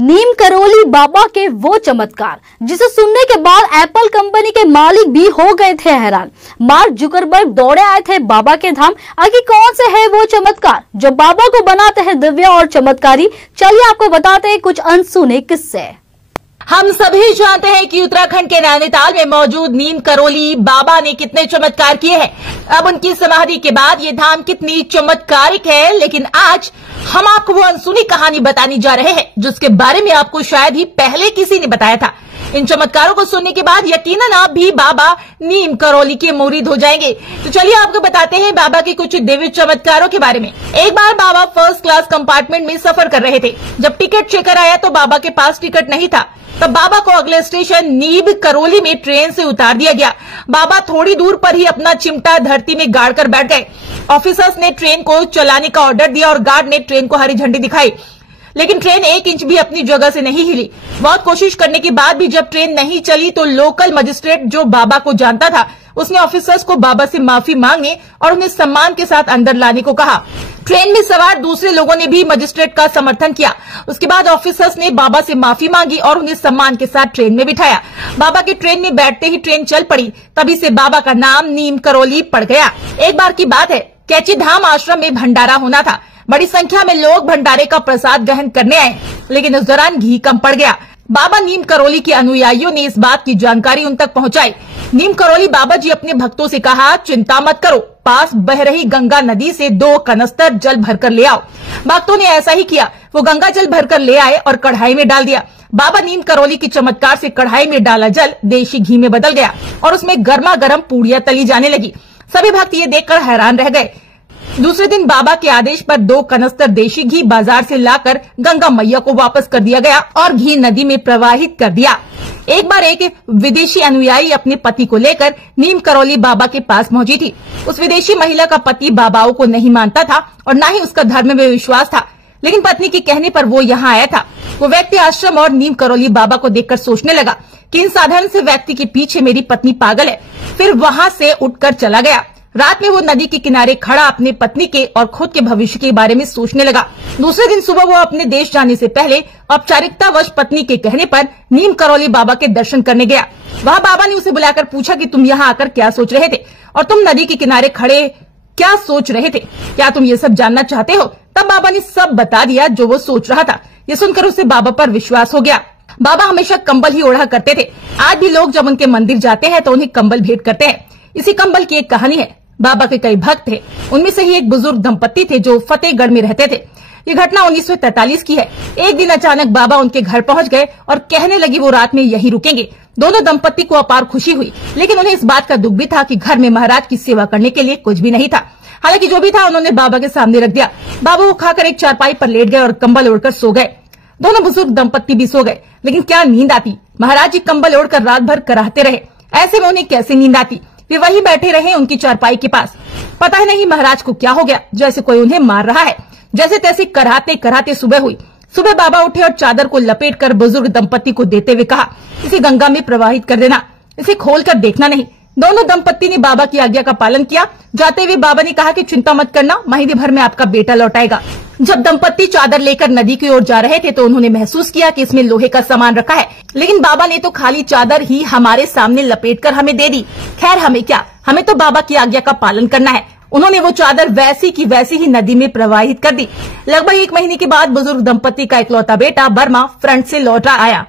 नीम करोली बाबा के वो चमत्कार जिसे सुनने के बाद एप्पल कंपनी के मालिक भी हो गए थे हैरान। मार्क जुकरबर्ग दौड़े आए थे बाबा के धाम। आखिर कौन से है वो चमत्कार जो बाबा को बनाते हैं दिव्य और चमत्कारी? चलिए आपको बताते हैं कुछ अनसुने किस्से। हम सभी जानते हैं कि उत्तराखंड के नैनीताल में मौजूद नीम करोली बाबा ने कितने चमत्कार किए हैं। अब उनकी समाधि के बाद ये धाम कितनी चमत्कारिक है, लेकिन आज हम आपको वो अनसुनी कहानी बताने जा रहे हैं जिसके बारे में आपको शायद ही पहले किसी ने बताया था। इन चमत्कारों को सुनने के बाद यकीनन आप भी बाबा नीम करोली के मुरीद हो जाएंगे। तो चलिए आपको बताते हैं बाबा के कुछ दिव्य चमत्कारों के बारे में। एक बार बाबा फर्स्ट क्लास कंपार्टमेंट में सफर कर रहे थे। जब टिकट चेकर आया तो बाबा के पास टिकट नहीं था। तब बाबा को अगले स्टेशन नीम करोली में ट्रेन से उतार दिया गया। बाबा थोड़ी दूर पर ही अपना चिमटा धरती में गाड़ कर बैठ गए। ऑफिसर्स ने ट्रेन को चलाने का ऑर्डर दिया और गार्ड ने ट्रेन को हरी झंडी दिखाई, लेकिन ट्रेन 1 इंच भी अपनी जगह से नहीं हिली। बहुत कोशिश करने के बाद भी जब ट्रेन नहीं चली तो लोकल मजिस्ट्रेट जो बाबा को जानता था उसने ऑफिसर्स को बाबा से माफी मांगने और उन्हें सम्मान के साथ अंदर लाने को कहा। ट्रेन में सवार दूसरे लोगों ने भी मजिस्ट्रेट का समर्थन किया। उसके बाद ऑफिसर्स ने बाबा से माफी मांगी और उन्हें सम्मान के साथ ट्रेन में बिठाया। बाबा के ट्रेन में बैठते ही ट्रेन चल पड़ी। तभी से बाबा का नाम नीम करोली पड़ गया। एक बार की बात है, कैची धाम आश्रम में भंडारा होना था। बड़ी संख्या में लोग भंडारे का प्रसाद ग्रहण करने आए, लेकिन उस दौरान घी कम पड़ गया। बाबा नीम करोली के अनुयायियों ने इस बात की जानकारी उन तक पहुंचाई। नीम करोली बाबा जी अपने भक्तों से कहा, चिंता मत करो, पास बह रही गंगा नदी से 2 कनस्तर जल भरकर ले आओ। भक्तों ने ऐसा ही किया। वो गंगा जल भरकर ले आए और कढ़ाई में डाल दिया। बाबा नीम करोली के चमत्कार से कढ़ाई में डाला जल देशी घी में बदल गया और उसमें गर्मा गर्म पूड़ियां तली जाने लगी। सभी भक्त ये देखकर हैरान रह गए। दूसरे दिन बाबा के आदेश पर 2 कनस्तर देशी घी बाजार से लाकर गंगा मैया को वापस कर दिया गया और घी नदी में प्रवाहित कर दिया। एक बार एक विदेशी अनुयायी अपने पति को लेकर नीम करोली बाबा के पास पहुंची थी। उस विदेशी महिला का पति बाबाओं को नहीं मानता था और न ही उसका धर्म में विश्वास था, लेकिन पत्नी के कहने पर वो यहाँ आया था। वो व्यक्ति आश्रम और नीम करोली बाबा को देखकर सोचने लगा कि इन साधारण से व्यक्ति के पीछे मेरी पत्नी पागल है। फिर वहाँ से उठकर चला गया। रात में वो नदी के किनारे खड़ा अपने पत्नी के और खुद के भविष्य के बारे में सोचने लगा। दूसरे दिन सुबह वो अपने देश जाने से पहले औपचारिकतावश पत्नी के कहने पर नीम करोली बाबा के दर्शन करने गया। वहाँ बाबा ने उसे बुलाकर पूछा कि तुम यहाँ आकर क्या सोच रहे थे और तुम नदी के किनारे खड़े क्या सोच रहे थे? क्या तुम ये सब जानना चाहते हो? तब बाबा ने सब बता दिया जो वो सोच रहा था। ये सुनकर उसे बाबा पर विश्वास हो गया। बाबा हमेशा कंबल ही ओढ़ा करते थे। आज भी लोग जब उनके मंदिर जाते हैं तो उन्हें कंबल भेंट करते हैं। इसी कंबल की एक कहानी है। बाबा के कई भक्त थे, उनमें से ही एक बुजुर्ग दंपत्ति थे जो फतेहगढ़ में रहते थे। ये घटना 1943 की है। एक दिन अचानक बाबा उनके घर पहुंच गए और कहने लगी वो रात में यहीं रुकेंगे। दोनों दंपत्ति को अपार खुशी हुई, लेकिन उन्हें इस बात का दुख भी था कि घर में महाराज की सेवा करने के लिए कुछ भी नहीं था। हालांकि जो भी था उन्होंने बाबा के सामने रख दिया। बाबा वो खाकर एक चारपाई पर लेट गए और कंबल ओढ़कर सो गए। दोनों बुजुर्ग दंपत्ति भी सो गए, लेकिन क्या नींद आती। महाराज जी कंबल ओढ़कर रात भर कराहते रहे। ऐसे में उन्हें कैसे नींद आती? वे वहीं बैठे रहे उनकी चारपाई के पास। पता ही नहीं महाराज को क्या हो गया, जैसे कोई उन्हें मार रहा है। जैसे तैसे कराहते कराहते सुबह हुई। सुबह बाबा उठे और चादर को लपेटकर बुजुर्ग दंपत्ति को देते हुए कहा, इसे गंगा में प्रवाहित कर देना, इसे खोलकर देखना नहीं। दोनों दंपत्ति ने बाबा की आज्ञा का पालन किया। जाते हुए बाबा ने कहा कि चिंता मत करना, महीने भर में आपका बेटा लौट आएगा। जब दंपत्ति चादर लेकर नदी की ओर जा रहे थे तो उन्होंने महसूस किया कि इसमें लोहे का सामान रखा है, लेकिन बाबा ने तो खाली चादर ही हमारे सामने लपेटकर हमें दे दी। खैर हमें क्या, हमें तो बाबा की आज्ञा का पालन करना है। उन्होंने वो चादर वैसी की वैसी ही नदी में प्रवाहित कर दी। लगभग 1 महीने के बाद बुजुर्ग दंपत्ति का इकलौता बेटा बर्मा फ्रंट से लौटा आया।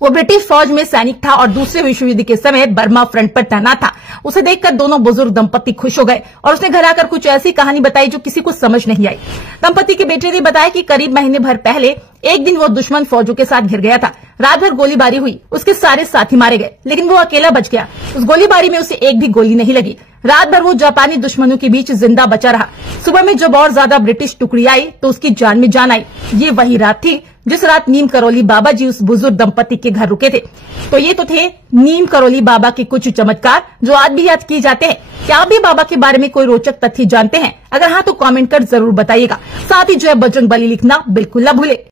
वो ब्रिटिश फौज में सैनिक था और दूसरे विश्व युद्ध के समय बर्मा फ्रंट पर तैनात था। उसे देखकर दोनों बुजुर्ग दंपत्ति खुश हो गए और उसने घर आकर कुछ ऐसी कहानी बताई जो किसी को समझ नहीं आई। दंपत्ति के बेटे ने बताया कि करीब महीने भर पहले एक दिन वो दुश्मन फौजों के साथ घिर गया था। रात भर गोलीबारी हुई, उसके सारे साथी मारे गए, लेकिन वो अकेला बच गया। उस गोलीबारी में उसे एक भी गोली नहीं लगी। रात भर वो जापानी दुश्मनों के बीच जिंदा बचा रहा। सुबह में जब और ज्यादा ब्रिटिश टुकड़ी आई तो उसकी जान में जान आई। ये वही रात थी जिस रात नीम करोली बाबा जी उस बुजुर्ग दंपत्ति के घर रुके थे। तो ये तो थे नीम करोली बाबा के कुछ चमत्कार जो आज भी याद किए जाते हैं। क्या आप भी बाबा के बारे में कोई रोचक तथ्य जानते हैं? अगर हाँ तो कमेंट कर जरूर बताइएगा। साथ ही जय बजरंगबली लिखना बिल्कुल न भूले।